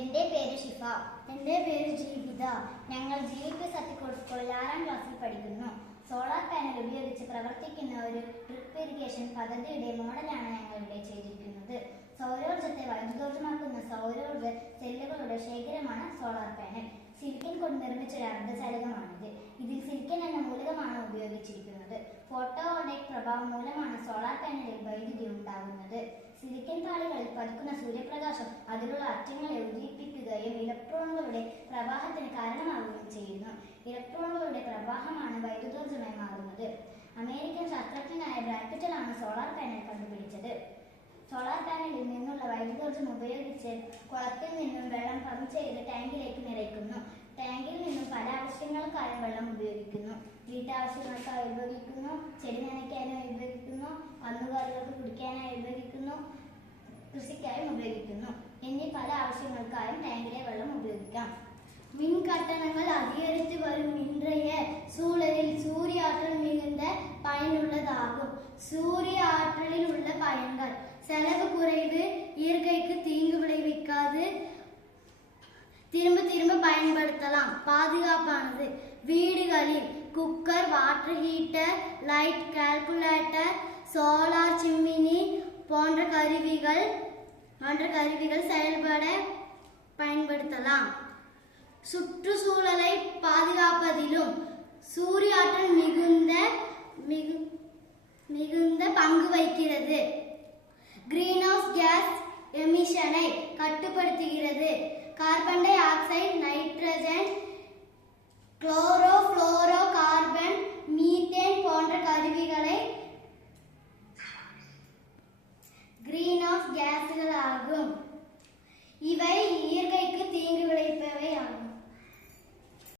എൻ്റെ പേര് ഷിഫ. എൻ്റെ പേര് ജീവിത. ഞങ്ങൾ ജീവിത സത്യക്കോട് സ്കൂളിൽ 6ാം ക്ലാസ്സിൽ പഠിക്കുന്നു. സോളാർ പാനൽ ഉപയോഗിച്ച് പ്രവർത്തിക്കുന്ന ഒരു ഡ്രിപ്പ് ഇറിഗേഷൻ പദ്ധതിയുടെ മോഡലാണ് ഞങ്ങൾ ഇവിടെ ചെയ്തിരിക്കുന്നത്. സൗരോർജ്ജത്തെ വൈദ്യുതോർജ്ജമാക്കുന്ന സൗരോർജ്ജ സെല്ലുകളുടെ ശേഖരമാണ് സോളാർ പാനൽ. സിലിക്കൺ കൊണ്ട് നിർമ്മിച്ച ഒരു അർദ്ധചാലകമാണിത്. ഇതിൽ സിലിക്കൺ എന്ന മൂലകമാണ് ഉപയോഗിച്ചിരിക്കുന്നത്. ഫോട്ടോവോൾട്ടൈക് പ്രഭാവം മൂലമാണ് സോളാർ പാനലിൽ വൈദ്യുതി ഉണ്ടാകുന്നത്. സിലിക്കൺ പാളികളിൽ പതിക്കുന്ന സൂര്യപ്രകാശം അതിലുള്ള അറ്റങ്ങളെ ഉദ്ദീപിപ്പിക്കുകയും ഇലക്ട്രോണുകളുടെ പ്രവാഹത്തിന് കാരണമാവുകയും ചെയ്യുന്നു. ഇലക്ട്രോണുകളുടെ പ്രവാഹമാണ് വൈദ്യുതോർജ്ജമായി മാറുന്നത്. അമേരിക്കൻ ശാസ്ത്രജ്ഞനായ ബ്രാക്കറ്റിലാണ് സോളാർ പാനൽ കണ്ടുപിടിച്ചത്. സോളാർ പാനലിൽ നിന്നുള്ള വൈദ്യുതോർജ്ജം ഉപയോഗിച്ച് കുളത്തിൽ നിന്നും വെള്ളം പമ്പ് ചെയ്ത് ടാങ്കിലേക്ക് നിറയ്ക്കുന്നു. ടാങ്കിൽ നിന്നും പല ആവശ്യങ്ങൾക്കായും വെള്ളം ഉപയോഗിക്കുന്നു. വീട്ടാവശ്യങ്ങൾക്കായി ഉപയോഗിക്കുന്നു, ചെടി നനയ്ക്കാനായി ഉപയോഗിക്കുന്നു, കന്നുകാലികൾക്ക് കുടിക്കാനായി ഉപയോഗിക്കുന്നു, കൃഷിക്കായും ഉപയോഗിക്കുന്നു എന്നീ പല ആവശ്യങ്ങൾക്കായും ടാങ്കിലെ വെള്ളം ഉപയോഗിക്കാം. மின்கட்டணங்கள் அதிகரித்து வரும் இன்றைய சூழலில் சூரிய ஆற்றல் மிகுந்த பயனுள்ளதாகும். சூரிய ஆற்றலில் உள்ள பயன்கள்: செலவு குறைவு, இயற்கைக்கு தீங்கு விளைவிக்காது, திரும்ப திரும்ப பயன்படுத்தலாம், பாதுகாப்பானது. வீடுகளில் cooker, water heater, light, calculator, solar chimney போன்ற கருவிகள் செயல்பட பயன்படுத்தலாம். சுற்றுச்சூழலை பாதுகாப்பதிலும் சூரிய ஆற்றல் மிகுந்த பங்கு வகிக்கிறது. கிரீன் ஹவுஸ் கேஸ் எமிஷனை கட்டுப்படுத்துகிறது. Carbon di oxide, nitrogen, chloro fluoro carbon, methane போன்ற கருவிகளை கிரீன் ஹவுஸ் கேஸ்கள் ஆகும். இவை